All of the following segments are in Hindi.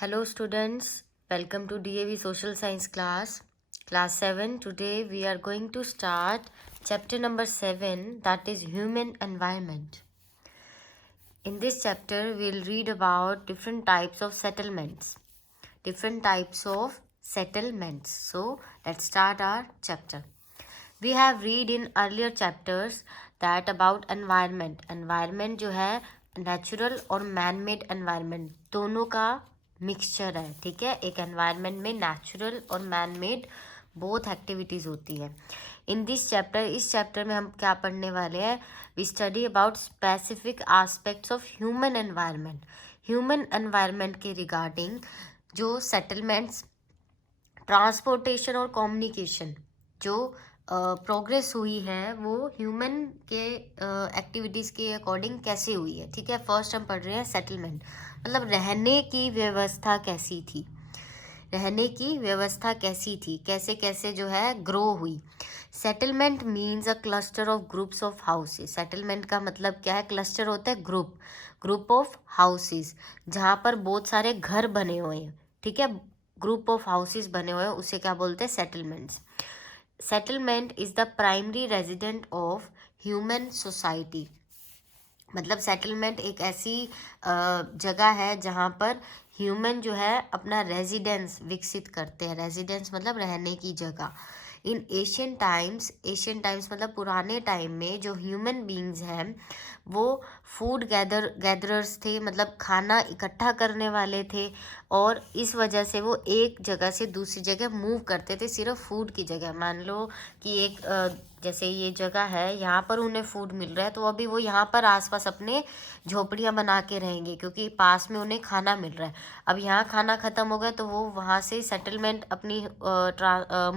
Hello students, welcome to DAV Social Science class 7. Today we are going to start chapter number 7, that is human environment. In this chapter we'll read about different types of settlements. So let's start our chapter. We have read in earlier chapters that about environment. Environment जो है नेचुरल और मैन मेड एनवायरनमेंट दोनों का मिक्सचर है. ठीक है, एक एनवायरनमेंट में नेचुरल और मैन मेड बोथ एक्टिविटीज़ होती है. इन दिस चैप्टर, इस चैप्टर में हम क्या पढ़ने वाले हैं? We study about specific aspects of human environment. Human environment के रिगार्डिंग जो सेटलमेंट्स, ट्रांसपोर्टेशन और कम्युनिकेशन जो प्रोग्रेस हुई है वो ह्यूमन के एक्टिविटीज़ के अकॉर्डिंग कैसे हुई है. ठीक है, फर्स्ट हम पढ़ रहे हैं सेटलमेंट, मतलब रहने की व्यवस्था कैसी थी. रहने की व्यवस्था कैसी थी, कैसे कैसे जो है ग्रो हुई. Settlement means a cluster of groups of houses. Settlement का मतलब क्या है? क्लस्टर होता है ग्रुप ऑफ हाउसेस, जहाँ पर बहुत सारे घर बने हुए हैं. ठीक है, ग्रुप ऑफ हाउसेस बने हुए हैं, उसे क्या बोलते हैं? Settlements. Settlement is the primary resident of human society. मतलब सेटलमेंट एक ऐसी जगह है जहाँ पर ह्यूमन जो है अपना रेजिडेंस विकसित करते हैं. रेजिडेंस मतलब रहने की जगह. इन एशियन टाइम्स मतलब पुराने टाइम में जो ह्यूमन बींग्स हैं वो फूड गैदरर्स थे, मतलब खाना इकट्ठा करने वाले थे, और इस वजह से वो एक जगह से दूसरी जगह मूव करते थे सिर्फ फूड की जगह. मान लो कि एक जैसे ये जगह है, यहाँ पर उन्हें फूड मिल रहा है तो अभी वो यहाँ पर आसपास अपने झोपड़ियाँ बना के रहेंगे क्योंकि पास में उन्हें खाना मिल रहा है. अब यहाँ खाना ख़त्म हो गया तो वो वहाँ से सेटलमेंट अपनी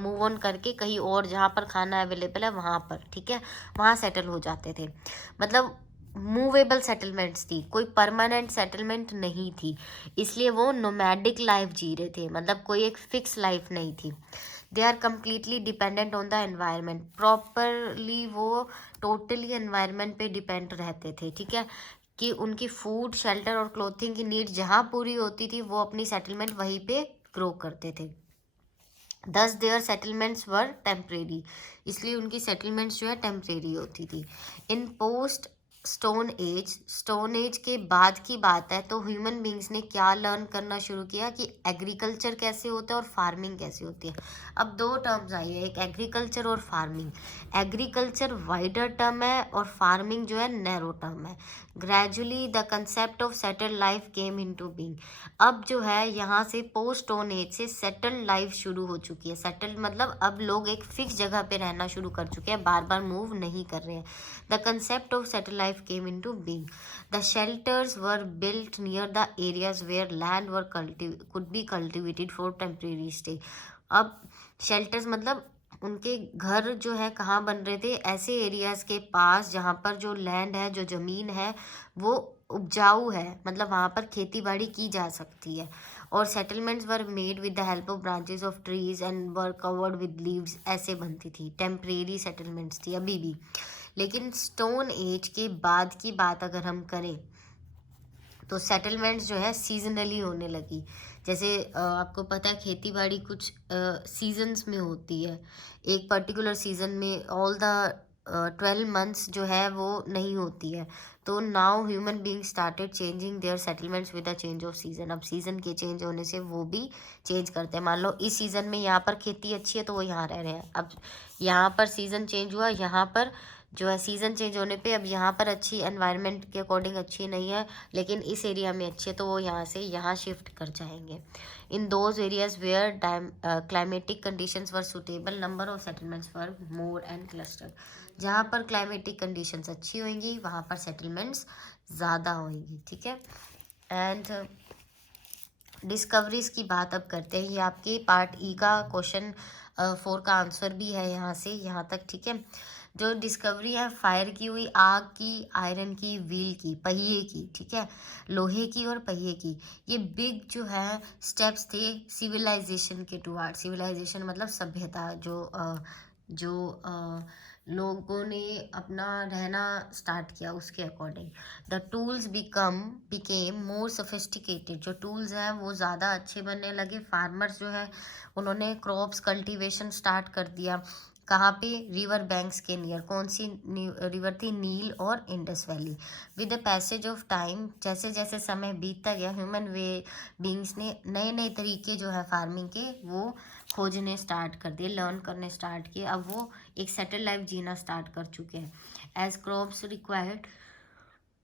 मूव ऑन करके कहीं और जहाँ पर खाना अवेलेबल है वहाँ पर, ठीक है, वहाँ सेटल हो जाते थे. मतलब मूवेबल सेटलमेंट्स थी, कोई परमानेंट सेटलमेंट नहीं थी, इसलिए वो नोमैडिक लाइफ जी रहे थे. मतलब कोई एक फिक्स लाइफ नहीं थी. They are completely dependent on the environment. Properly वो टोटली एनवायरनमेंट पे डिपेंड रहते थे. ठीक है, कि उनकी फूड, शेल्टर और क्लोथिंग की नीड जहाँ पूरी होती थी वो अपनी सेटलमेंट वहीं पे ग्रो करते थे. दस देयर सेटलमेंट्स वर टेम्परेरी, इसलिए उनकी सेटलमेंट्स जो है टेम्परेरी होती थी. इन पोस्ट स्टोन एज के बाद की बात है तो ह्यूमन बींग्स ने क्या लर्न करना शुरू किया कि एग्रीकल्चर कैसे होता है और फार्मिंग कैसे होती है. अब दो टर्म्स आई है, एक एग्रीकल्चर और फार्मिंग. एग्रीकल्चर वाइडर टर्म है और फार्मिंग जो है नैरो टर्म है. Gradually the concept of settled life came into being. अब जो है यहाँ से पोस्ट स्टोन एज से सेटल्ड लाइफ शुरू हो चुकी है. सेटल्ड मतलब अब लोग एक फिक्स जगह पे रहना शुरू कर चुके हैं, बार बार मूव नहीं कर रहे हैं. The concept of settled life came into being. The shelters were built near the areas where land could be cultivated for temporary stay. अब shelters मतलब उनके घर जो है कहाँ बन रहे थे? ऐसे एरियाज के पास जहाँ पर जो लैंड है, जो ज़मीन है वो उपजाऊ है, मतलब वहाँ पर खेती बाड़ी की जा सकती है. और settlements were made with the help of branches of trees and were covered with leaves. ऐसे बनती थी, टेम्परेरी सेटलमेंट्स थी अभी भी. लेकिन स्टोन एज के बाद की बात अगर हम करें तो सेटलमेंट्स जो है सीजनली होने लगी. जैसे आपको पता है खेती बाड़ी कुछ सीजन्स में होती है. एक पर्टिकुलर सीजन में ऑल द 12 मंथ्स जो है वो नहीं होती है. तो now human being started changing their settlements with the change off season. अब सीजन के चेंज होने से वो भी चेंज करते हैं. मान लो इस सीज़न में यहाँ पर खेती अच्छी है तो वो यहाँ रह रहे हैं. अब यहाँ पर सीज़न चेंज हुआ, यहाँ पर जो है सीज़न चेंज होने पे अब यहाँ पर अच्छी एनवायरनमेंट के अकॉर्डिंग अच्छी नहीं है, लेकिन इस एरिया में अच्छी है तो वो यहाँ से यहाँ शिफ्ट कर जाएंगे. In those areas where climatic conditions were suitable, number of settlements were more and cluster. जहाँ पर क्लाइमेटिक कंडीशंस अच्छी होंगी वहाँ पर सेटलमेंट्स ज़्यादा होंगी. ठीक है, एंड डिस्कवरीज की बात अब करते हैं. ये आपके पार्ट ई का क्वेश्चन 4 का आंसर भी है यहाँ से यहाँ तक. ठीक है, जो डिस्कवरी है फायर की हुई, आग की, आयरन की, व्हील की, पहिए की, ठीक है, लोहे की और पहिए की. ये बिग जो है स्टेप्स थे सिविलाइजेशन के टुवार्ड. सिविलाइजेशन मतलब सभ्यता, जो जो लोगों ने अपना रहना स्टार्ट किया उसके according. The tools became more sophisticated, जो टूल्स हैं वो ज़्यादा अच्छे बनने लगे। फार्मर्स जो है उन्होंने क्रॉप्स कल्टीवेशन स्टार्ट कर दिया। कहाँ पे? रिवर बैंक्स के नियर। कौन सी रिवर थी? नील और Indus valley. With the passage of time, जैसे जैसे समय बीतता गया, ह्यूमन बींग्स ने नए नए तरीके जो है फार्मिंग के वो खोजने स्टार्ट कर दिए, लर्न करने स्टार्ट किए। अब वो एक सेटल लाइफ जीना स्टार्ट कर चुके हैं। As crops required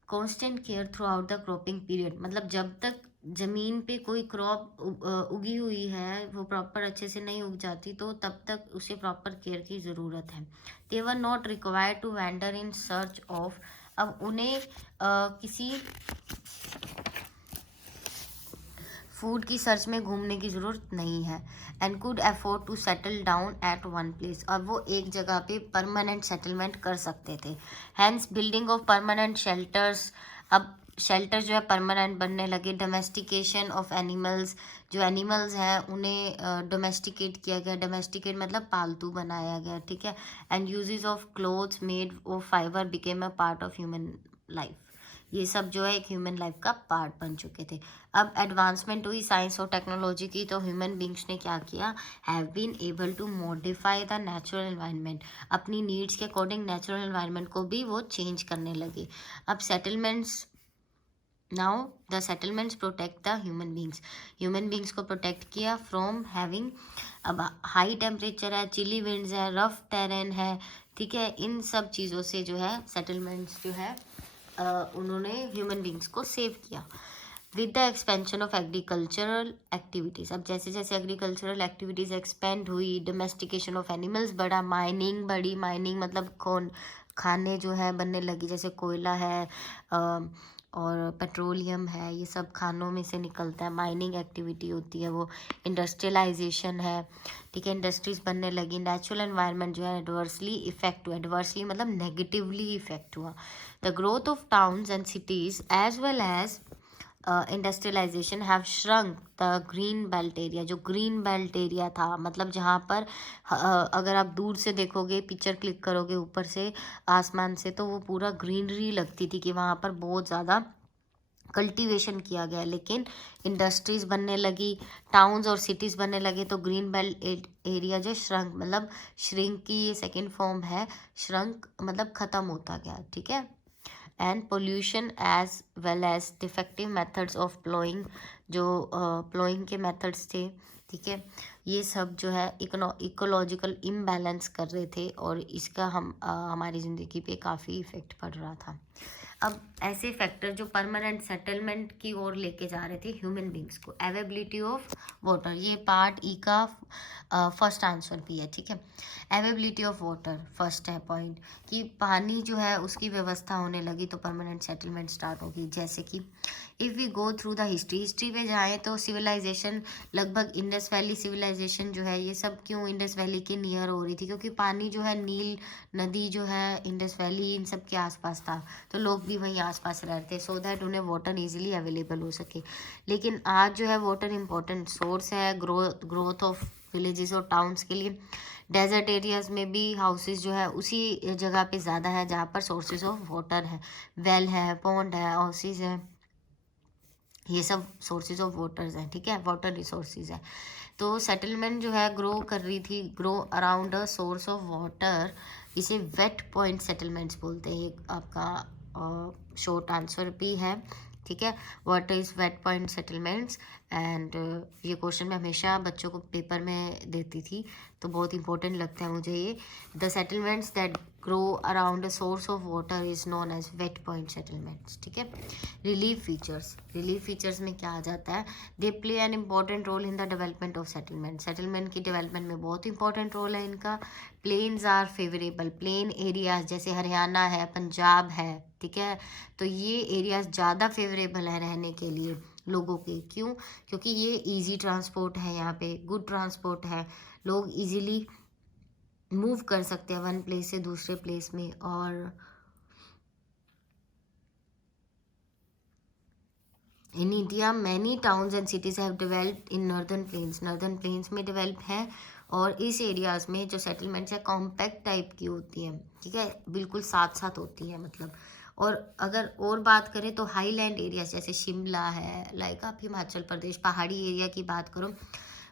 constant care throughout the cropping period, मतलब जब तक जमीन पे कोई क्रॉप उगी हुई है वो प्रॉपर अच्छे से नहीं उग जाती तो तब तक उसे प्रॉपर केयर की ज़रूरत है। They were not required to wander in search of, अब उन्हें किसी फूड की सर्च में घूमने की ज़रूरत नहीं है। And could afford to settle down at one place, और वो एक जगह पे परमानेंट सेटलमेंट कर सकते थे। Hence building of permanent shelters, अब शेल्टर जो है परमानेंट बनने लगे। डोमेस्टिकेशन ऑफ एनिमल्स, जो एनिमल्स हैं उन्हें डोमेस्टिकेट किया गया। डोमेस्टिकेट मतलब पालतू बनाया गया, ठीक है। And uses of clothes made of fibre became a part of human life, ये सब जो है एक ह्यूमन लाइफ का पार्ट बन चुके थे। अब एडवांसमेंट हुई साइंस और टेक्नोलॉजी की, तो ह्यूमन बींग्स ने क्या किया? Have been able to modify the natural environment, अपनी नीड्स के अकॉर्डिंग नेचुरल एनवायरनमेंट को भी वो चेंज करने लगे। अब settlements, now the settlements protect the human beings को प्रोटेक्ट किया फ्रॉम हैविंग, अब हाई टेम्परेचर है, चिली विंड्स है, रफ टेरेन है, ठीक है। इन सब चीज़ों से जो है सेटलमेंट्स जो है उन्होंने ह्यूमन बींग्स को सेव किया। With the expansion of agricultural activities, अब जैसे जैसे एग्रीकल्चरल एक्टिविटीज़ एक्सपेंड हुई, डोमेस्टिकेशन ऑफ एनिमल्स बढ़ा, माइनिंग बढ़ी। माइनिंग मतलब खाने जो है बनने लगी, जैसे कोयला है और पेट्रोलियम है, ये सब खानों में से निकलता है। माइनिंग एक्टिविटी होती है वो। इंडस्ट्रियलाइजेशन है, ठीक है, इंडस्ट्रीज बनने लगी। नेचुरल एनवायरनमेंट जो है एडवर्सली इफेक्ट हुआ, एडवर्सली मतलब नेगेटिवली इफेक्ट हुआ। The growth of towns and cities as well as industrialisation have shrunk the green belt area, जो ग्रीन बेल्ट एरिया था मतलब जहाँ पर अगर आप दूर से देखोगे, पिक्चर क्लिक करोगे ऊपर से आसमान से, तो वो पूरा ग्रीनरी लगती थी कि वहाँ पर बहुत ज़्यादा कल्टीवेशन किया गया। लेकिन इंडस्ट्रीज बनने लगी, टाउन्स और सिटीज़ बनने लगे, तो ग्रीन बेल्ट एरिया जो श्रंक, मतलब श्रिंक की ये सेकेंड फॉर्म है, श्रंक मतलब ख़त्म होता गया, ठीक है। And pollution as well as defective methods of ploughing, जो प्लोइंग के मेथड्स थे, ठीक है, ये सब जो है इकोलॉजिकल इम्बैलेंस कर रहे थे और इसका हमारी ज़िंदगी पे काफ़ी इफ़ेक्ट पड़ रहा था। अब ऐसे फैक्टर जो परमानेंट सेटलमेंट की ओर लेके जा रहे थे ह्यूमन बींग्स को। अवेबिलिटी ऑफ वाटर, ये पार्ट ई का फर्स्ट आंसर भी है, ठीक है। अवेबिलिटी ऑफ वाटर फर्स्ट है पॉइंट, कि पानी जो है उसकी व्यवस्था होने लगी तो परमानेंट सेटलमेंट स्टार्ट होगी। जैसे कि if we go through the history पे जाएँ तो सिविलाइजेशन लगभग इंडस वैली सिविलाइजेशन जो है ये सब क्यों इंडस वैली के नियर हो रही थी? क्योंकि पानी जो है नील नदी जो है इंडस वैली इन सब के आसपास था, तो लोग भी वहीं आसपास रहते, सो दैट उन्हें वाटर इजीली अवेलेबल हो सके। लेकिन आज जो है वाटर इम्पोर्टेंट सोर्स है ग्रोथ ऑफ विलेजेस और टाउन्स के लिए। डेजर्ट एरियाज़ में भी हाउसेस जो है उसी जगह पे ज़्यादा है जहाँ पर सोर्सेज ऑफ वाटर है, वेल है, पॉन्ड है, हाउसेस है, ये सब सोर्सेज ऑफ वाटर्स हैं, ठीक है, वाटर रिसोर्सेज है। तो सेटलमेंट जो है ग्रो कर रही थी, grow around a source of water, इसे वेट पॉइंट सेटलमेंट्स बोलते हैं। ये आपका शॉर्ट आंसर भी है, ठीक है। What is wet point settlements? And ये क्वेश्चन मैं हमेशा बच्चों को पेपर में देती थी, तो बहुत इंपॉर्टेंट लगता है मुझे ये। The settlements that grow around a source of water is known as wet point settlements, ठीक है। रिलीफ फीचर्स में क्या आ जाता है? They play an important role in the development of settlement की डेवलपमेंट में बहुत इंपॉर्टेंट रोल है इनका। Plains are favourable, plain areas जैसे हरियाणा है, पंजाब है, ठीक है, तो ये एरियाज ज़्यादा फेवरेबल है रहने के लिए लोगों के। क्यों? क्योंकि ये इजी ट्रांसपोर्ट है, यहाँ पे गुड ट्रांसपोर्ट है, लोग इजीली मूव कर सकते हैं वन प्लेस से दूसरे प्लेस में। और in India many towns and cities have developed in northern plains में डेवलप है, और इस एरियाज़ में जो सेटलमेंट्स है कॉम्पैक्ट टाइप की होती हैं, ठीक है, बिल्कुल साथ साथ होती है मतलब। और अगर और बात करें तो हाईलैंड एरियाज जैसे शिमला है, लाइक आप हिमाचल प्रदेश पहाड़ी एरिया की बात करो,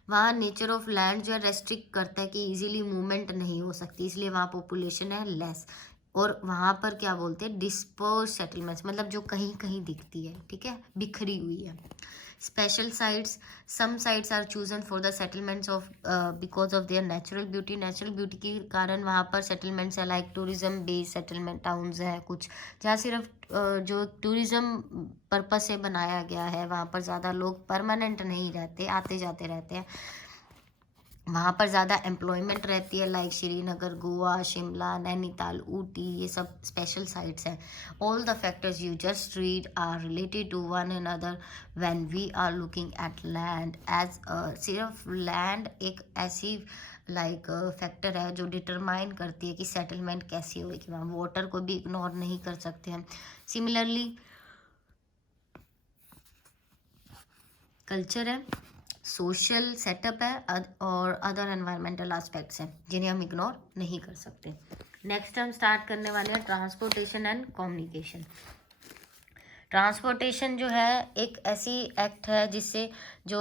वहाँ नेचर ऑफ लैंड जो है रेस्ट्रिक्ट करता है कि इजीली मूवमेंट नहीं हो सकती, इसलिए वहाँ पॉपुलेशन है लेस। और वहाँ पर क्या बोलते हैं, डिस्पर्स सेटलमेंट्स, मतलब जो कहीं कहीं दिखती है, ठीक है, बिखरी हुई है। Special sites, some sites are chosen for the settlements of because of their natural beauty, natural beauty के कारण वहाँ पर सेटलमेंट्स है, like tourism based settlement towns है कुछ, जहाँ सिर्फ जो टूरिज्म पर्पस से बनाया गया है, वहाँ पर ज़्यादा लोग परमानेंट नहीं रहते, आते जाते रहते हैं, वहाँ पर ज़्यादा एम्प्लॉयमेंट रहती है, लाइक श्रीनगर, गोवा, शिमला, नैनीताल, ऊटी, ये सब स्पेशल साइट्स हैं। All the factors you just read are related to one another when we are looking at land as, सिर्फ लैंड एक ऐसी लाइक फैक्टर है जो डिटरमाइन करती है कि सेटलमेंट कैसी होगी, वहाँ वाटर को भी इग्नोर नहीं कर सकते हैं। सिमिलरली कल्चर है, सोशल सेटअप है और अदर एनवायरमेंटल एस्पेक्ट्स हैं जिन्हें हम इग्नोर नहीं कर सकते। नेक्स्ट हम स्टार्ट करने वाले हैं ट्रांसपोर्टेशन एंड कम्युनिकेशन। ट्रांसपोर्टेशन जो है एक ऐसी एक्ट है जिससे जो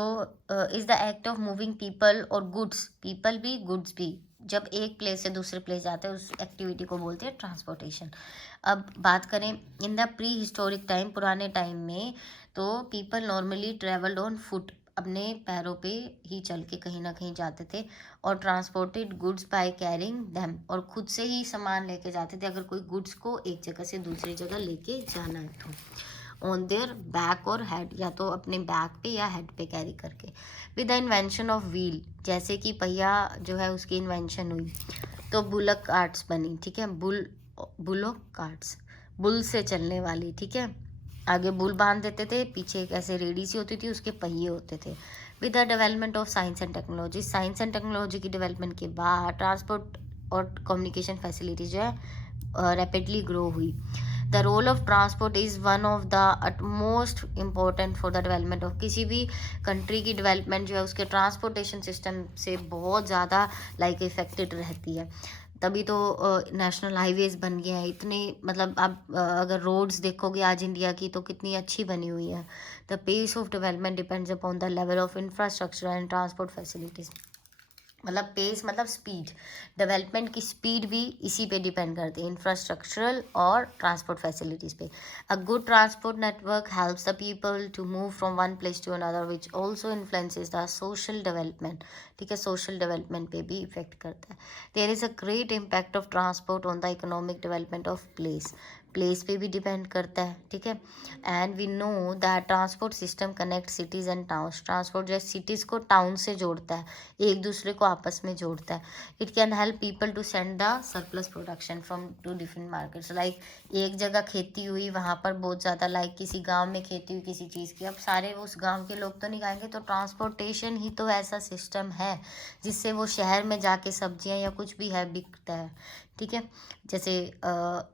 is the act of moving people और गुड्स, पीपल भी गुड्स भी, जब एक प्लेस से दूसरे प्लेस जाते हैं उस एक्टिविटी को बोलते हैं ट्रांसपोर्टेशन। अब बात करें in the pre historic time, पुराने टाइम में तो people normally travelled on foot, अपने पैरों पे ही चल के कहीं ना कहीं जाते थे, और transported goods by carrying them, और खुद से ही सामान लेके जाते थे अगर कोई गुड्स को एक जगह से दूसरी जगह लेके जाना है तो, ऑन देयर बैक और हेड, या तो अपने बैक पे या हेड पे कैरी करके। With the invention of wheel, जैसे कि पहिया जो है उसकी इन्वेंशन हुई तो बुलक कार्ट्स बनी, ठीक है, बुलक कार्ट्स, बुल से चलने वाली, ठीक है, आगे बुल बांध देते थे, पीछे एक ऐसे रेडी सी होती थी, उसके पहिए होते थे। With the development of science and technology, science and technology की डेवलपमेंट के बाद ट्रांसपोर्ट और कम्युनिकेशन फैसिलिटी जो है रैपिडली ग्रो हुई। The role of transport is one of the utmost important for the development of, किसी भी कंट्री की डेवलपमेंट जो है उसके ट्रांसपोर्टेशन सिस्टम से बहुत ज़्यादा लाइक इफेक्टेड रहती है। तभी तो नेशनल हाईवेज बन गए हैं इतने, मतलब आप अगर रोड्स देखोगे आज इंडिया की तो कितनी अच्छी बनी हुई है। The pace of development depends upon the level of infrastructure and transport facilities, मतलब पेस मतलब स्पीड, डेवलपमेंट की स्पीड भी इसी पे डिपेंड करती है, इंफ्रास्ट्रक्चरल और ट्रांसपोर्ट फैसिलिटीज़ पे। A good transport network helps the people to move from one place to another which also influences the social development, ठीक है, सोशल डेवलपमेंट पे भी इफेक्ट करता है। There is a great impact of transport on the economic development of place, place पे भी डिपेंड करता है, ठीक है। And we know that transport system connect cities and towns, transport जो सिटीज़ को टाउन से जोड़ता है, एक दूसरे को आपस में जोड़ता है। It can help people to send the surplus production from to different markets, like एक जगह खेती हुई वहाँ पर बहुत ज़्यादा, लाइक किसी गांव में खेती हुई किसी चीज़ की, अब सारे उस गांव के लोग तो नहीं खाएंगे, तो ट्रांसपोर्टेशन ही तो ऐसा सिस्टम है जिससे वो शहर में जाके सब्जियां या कुछ भी है बिकता है, ठीक है। जैसे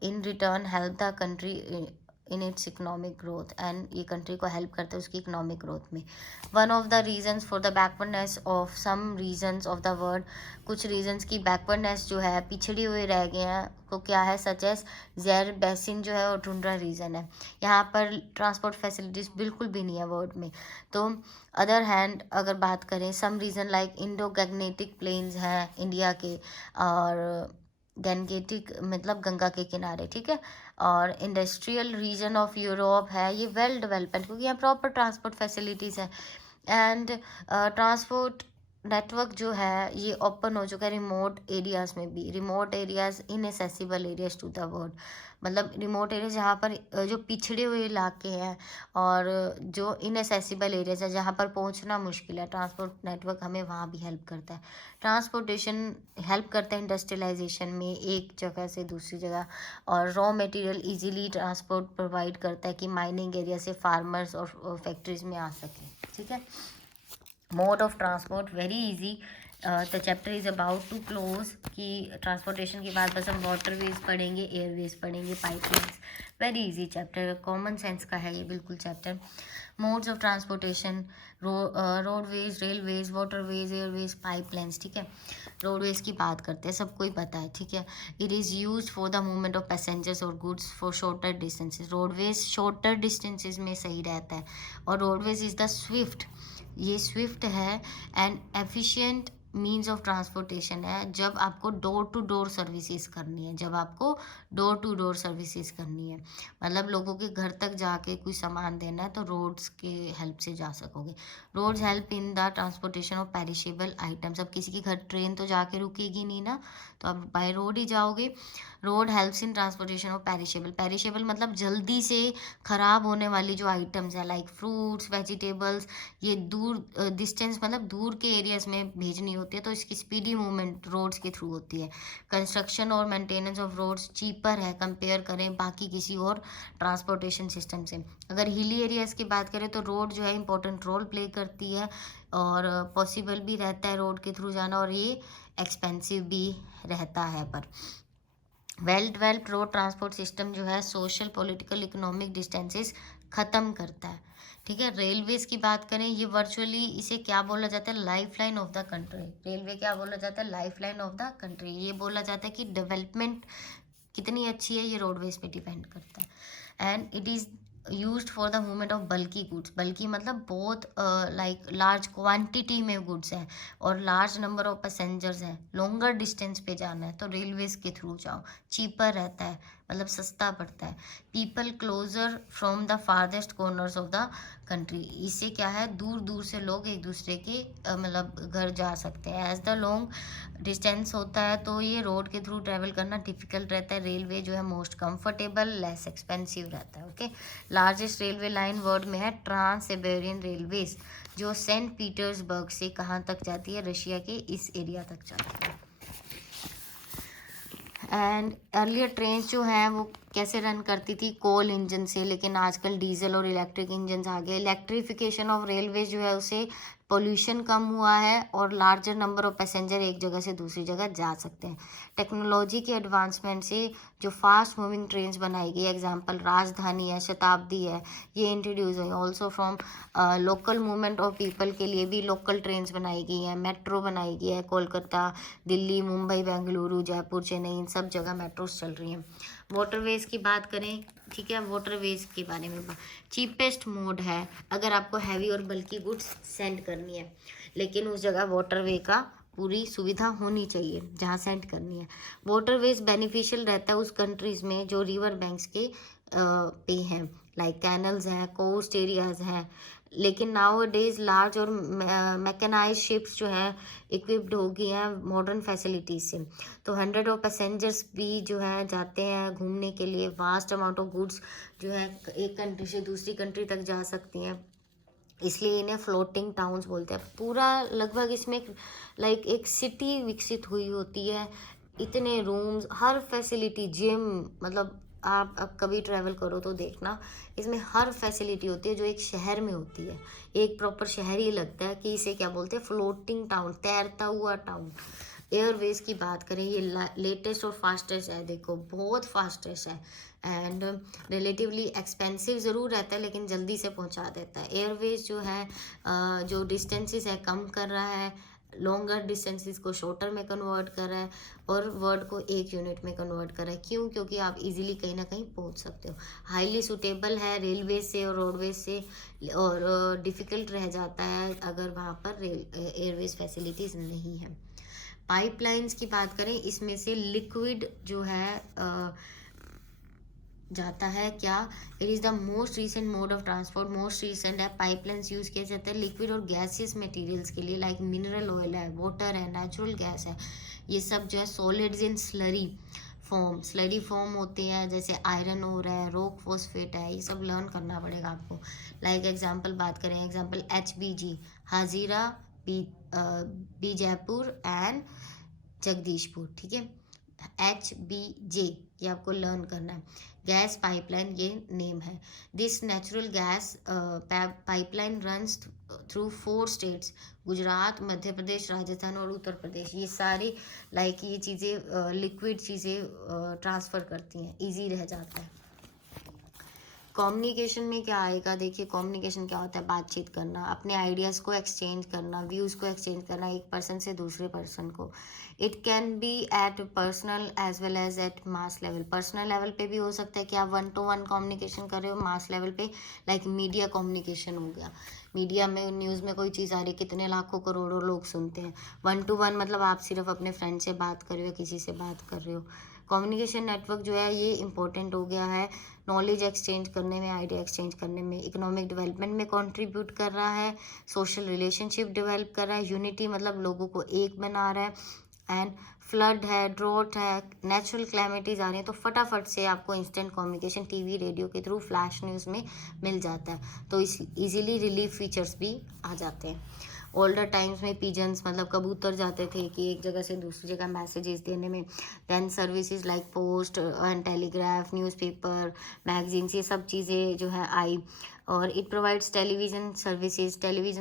in return help the country in its economic growth, and ये कंट्री को हेल्प करते हैं उसकी इकोनॉमिक ग्रोथ में। One of the reasons for the backwardness of some regions of the world, कुछ रीजन्स की बैकवर्डनेस जो है पिछड़ी हुए रह गए हैं तो क्या है, सच एज ज़ेर बेसिन जो है और टुंड्रा रीजन है, यहाँ पर ट्रांसपोर्ट फैसिलिटीज़ बिल्कुल भी नहीं है वर्ल्ड में। तो अदर हैंड अगर बात करें some region like Indo Gangetic plains हैं इंडिया के, और गैंगेटिक मतलब गंगा के किनारे, ठीक है, और इंडस्ट्रियल रीजन ऑफ यूरोप है, ये वेल डेवलपमेंट क्योंकि यहाँ प्रॉपर ट्रांसपोर्ट फैसिलिटीज़ हैं। एंड ट्रांसपोर्ट नेटवर्क जो है ये ओपन हो चुका है रिमोट एरियाज़ में भी, remote areas inaccessible areas to the world, मतलब रिमोट एरिया जहाँ पर जो पिछड़े हुए इलाके हैं और जो इनएसेसिबल एरियाज है जहाँ पर पहुँचना मुश्किल है, ट्रांसपोर्ट नेटवर्क हमें वहाँ भी हेल्प करता है। ट्रांसपोर्टेशन हेल्प करता है इंडस्ट्रियलाइजेशन में एक जगह से दूसरी जगह, और raw material easily transport provide करता है कि माइनिंग एरिया से फार्मर्स और फैक्ट्रीज में आ सके, ठीक है। Mode of transport very easy the chapter is about to close कि ट्रांसपोर्टेशन के बाद बस हम वाटरवेज पढ़ेंगे, एयरवेज पढ़ेंगे, pipelines. Very easy chapter, common sense का है ये बिल्कुल chapter. Modes of transportation, roadways, railways, waterways, airways, pipelines. ठीक है, रोडवेज की बात करते हैं, सबको ही पता है। ठीक है, it is use for the movement of passengers और goods for shorter distances. Roadways shorter distances में सही रहता है। और रोडवेज इज़ द स्विफ्ट, ये स्विफ्ट है and efficient means of transportation है जब आपको डोर टू डोर सर्विसेज करनी है, जब आपको डोर टू डोर सर्विसेज करनी है, मतलब लोगों के घर तक जाके कोई सामान देना है तो रोड्स के हेल्प से जा सकोगे। Roads help in the transportation of perishable items. अब किसी के घर ट्रेन तो जाके रुकेगी नहीं ना, तो आप बाय रोड ही जाओगे। Road helps in transportation of perishable, perishable मतलब जल्दी से ख़राब होने वाली जो आइटम्स है, लाइक फ्रूट्स, वेजिटेबल्स, ये दूर डिस्टेंस मतलब दूर के एरियाज में भेजनी होती है, तो इसकी स्पीडी मूवमेंट रोड्स के थ्रू होती है। कंस्ट्रक्शन और मेंटेनेंस ऑफ रोड्स चीपर है कंपेयर करें बाकी किसी और ट्रांसपोर्टेशन सिस्टम से। अगर हिली एरियाज़ की बात करें तो रोड जो है इंपॉर्टेंट रोल प्ले करती है और पॉसिबल भी रहता है रोड के थ्रू जाना, और ये एक्सपेंसिव भी रहता है। पर well developed road transport system जो है सोशल, पॉलिटिकल, इकोनॉमिक डिस्टेंसेस ख़त्म करता है। ठीक है, रेलवेज की बात करें, ये वर्चुअली इसे क्या बोला जाता है, life line of the country. Railway क्या बोला जाता है, life line of the country. ये बोला जाता है कि डेवलपमेंट कितनी अच्छी है ये रोडवेज पे डिपेंड करता है। And it is used for the movement of bulky goods, बल्कि मतलब बहुत लाइक लार्ज क्वांटिटी में गुड्स हैं और लार्ज नंबर ऑफ पैसेंजर्स हैं, लॉन्गर डिस्टेंस पे जाना है तो रेलवेज के थ्रू जाओ, चीपर रहता है, मतलब सस्ता पड़ता है। People closer from the farthest corners of the country, इससे क्या है, दूर दूर से लोग एक दूसरे के मतलब घर जा सकते हैं। एज द लॉन्ग डिस्टेंस होता है तो ये रोड के थ्रू ट्रैवल करना डिफिकल्ट रहता है। रेलवे जो है मोस्ट कंफर्टेबल, लेस एक्सपेंसिव रहता है। Okay, largest railway line world में है ट्रांस सिबेरियन रेलवेज, जो सेंट पीटर्सबर्ग से कहाँ तक जाती है, रशिया के इस एरिया तक जाती है। एंड अर्लियर ट्रेन जो हैं वो कैसे रन करती थी, कोल इंजन से, लेकिन आजकल डीजल और इलेक्ट्रिक इंजन आ गए। इलेक्ट्रिफिकेशन ऑफ रेलवे जो है उसे पोल्यूशन कम हुआ है और लार्जर नंबर ऑफ पैसेंजर एक जगह से दूसरी जगह जा सकते हैं। टेक्नोलॉजी के एडवांसमेंट से जो फास्ट मूविंग ट्रेन्स बनाई गई, एग्जांपल राजधानी है, शताब्दी है, ये इंट्रोड्यूस हुई। Also from local movement of people के लिए भी लोकल ट्रेन्स बनाई गई हैं, मेट्रो बनाई गई है, कोलकाता, दिल्ली, मुंबई, बेंगलुरु, जयपुर, चेन्नई, इन सब जगह मेट्रोस चल रही हैं। वाटरवेज की बात करें, ठीक है, वाटरवेज के बारे में चीपेस्ट मोड है अगर आपको हैवी और बल्कि गुड्स सेंड करनी है, लेकिन उस जगह वाटरवे का पूरी सुविधा होनी चाहिए जहाँ सेंड करनी है। वाटरवेज बेनिफिशियल रहता है उस कंट्रीज़ में जो रिवर बैंक्स के पे हैं, लाइक कैनल्स हैं, कोस्ट एरियाज हैं। लेकिन नाउ डेज लार्ज और मैकेनाइज शिप्स जो हैं इक्विप्ड हो गई हैं मॉडर्न फैसिलिटीज से, तो 100 ऑफ पैसेंजर्स भी जो है जाते हैं घूमने के लिए। वास्ट अमाउंट ऑफ गुड्स जो है एक कंट्री से दूसरी कंट्री तक जा सकती हैं, इसलिए इन्हें फ्लोटिंग टाउन्स बोलते हैं। पूरा लगभग इसमें लाइक एक सिटी विकसित हुई होती है, इतने रूम्स, हर फैसिलिटी, जिम, मतलब आप कभी ट्रैवल करो तो देखना इसमें हर फैसिलिटी होती है जो एक शहर में होती है। एक प्रॉपर शहर ही लगता है कि इसे क्या बोलते हैं, फ्लोटिंग टाउन, तैरता हुआ टाउन। एयरवेज की बात करें, ये लेटेस्ट और फास्टेस्ट है, देखो बहुत फास्टेस्ट है एंड रिलेटिवली एक्सपेंसिव ज़रूर रहता है लेकिन जल्दी से पहुंचा देता है। एयरवेज जो है जो डिस्टेंसेस है कम कर रहा है, लॉन्गर डिस्टेंसेस को शॉर्टर में कन्वर्ट कर रहा है और वर्ड को एक यूनिट में कन्वर्ट कर रहा है। क्यों? क्योंकि आप इजीली कहीं ना कहीं पहुंच सकते हो। हाईली सूटेबल है रेलवे से और रोडवेज से, और डिफ़िकल्ट रह जाता है अगर वहाँ पर एयरवेज फैसिलिटीज़ नहीं है। पाइपलाइंस की बात करें, इसमें से लिक्विड जो है जाता है क्या, it is the most recent mode of transport. Most recent है, पाइपलाइंस यूज़ किया जाता है लिक्विड और गैसियस मटेरियल्स के लिए, लाइक मिनरल ऑयल है, वाटर है, नेचुरल गैस है, ये सब जो है सॉलिड्स इन स्लरी फॉर्म, स्लरी फॉर्म होते हैं, जैसे आयरन ओर है, रॉक फॉस्फेट है, ये सब लर्न करना पड़ेगा आपको। लाइक एग्जांपल बात करें, example HBG, Hazira, Bijaipur and Jagdishpur, ठीक है। HBJ, ये आपको लर्न करना है। गैस पाइपलाइन ये नेम है। This natural gas pipeline runs through 4 states, Gujarat, Madhya Pradesh, Rajasthan और उत्तर प्रदेश। ये सारी ये चीज़ें लिक्विड चीज़ें ट्रांसफ़र करती हैं, ईजी रह जाता है। कम्युनिकेशन में क्या आएगा, देखिए कम्युनिकेशन क्या होता है, बातचीत करना, अपने आइडियाज़ को एक्सचेंज करना, व्यूज़ को एक्सचेंज करना एक पर्सन से दूसरे पर्सन को। It can be at personal as well as at mass level. Personal level पे भी हो सकता है कि आप 1 to 1 कम्युनिकेशन कर रहे हो। मास लेवल पे मीडिया कम्युनिकेशन हो गया, मीडिया में न्यूज़ में कोई चीज़ आ रही है, कितने लाखों करोड़ों लोग सुनते हैं। 1 to 1 मतलब आप सिर्फ अपने फ्रेंड से बात कर रहे हो, किसी से बात कर रहे हो। कम्युनिकेशन नेटवर्क जो है ये इंपॉर्टेंट हो गया है नॉलेज एक्सचेंज करने में, आइडिया एक्सचेंज करने में, इकोनॉमिक डेवलपमेंट में कंट्रीब्यूट कर रहा है, सोशल रिलेशनशिप डेवलप कर रहा है, यूनिटी मतलब लोगों को एक बना रहा है, एंड फ्लड है, ड्रॉट है, नेचुरल क्लैमिटीज आ रही हैं तो फटाफट से आपको इंस्टेंट कम्युनिकेशन टीवी रेडियो के थ्रू फ्लैश न्यूज़ में मिल जाता है, तो इस इजीली रिलीफ फीचर्स भी आ जाते हैं। ओल्डर टाइम्स में पिजन्स मतलब कबूतर जाते थे कि एक जगह से दूसरी जगह मैसेजेस देने में। Then services like post and telegraph, newspaper, magazines, ये सब चीज़ें जो है आई। और it provides television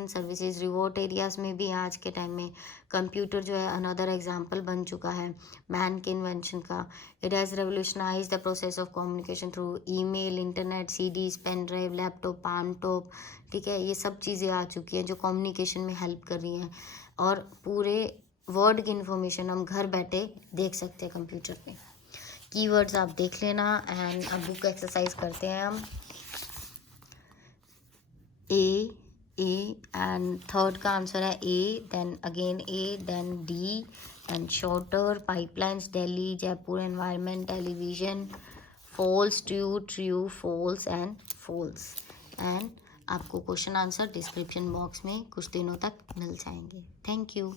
services remote areas में भी आज के टाइम में। कंप्यूटर जो है अनदर एग्जांपल बन चुका है मैन के इन्वेंशन का। It has revolutionise the process of communication through email, internet, CDs, pen drive, laptop, palm top, ठीक है, ये सब चीज़ें आ चुकी हैं जो कम्युनिकेशन में हेल्प कर रही हैं। और पूरे वर्ड की इन्फॉर्मेशन हम घर बैठे देख सकते हैं कंप्यूटर पे। कीवर्ड्स आप देख लेना एंड अब बुक एक्सरसाइज करते हैं हम। ए एंड थर्ड का आंसर है a, then again a, then d and shorter, pipelines, Delhi, Jaipur, environment, television, false, true, false and false. And आपको क्वेश्चन आंसर डिस्क्रिप्शन बॉक्स में कुछ दिनों तक मिल जाएंगे। Thank you.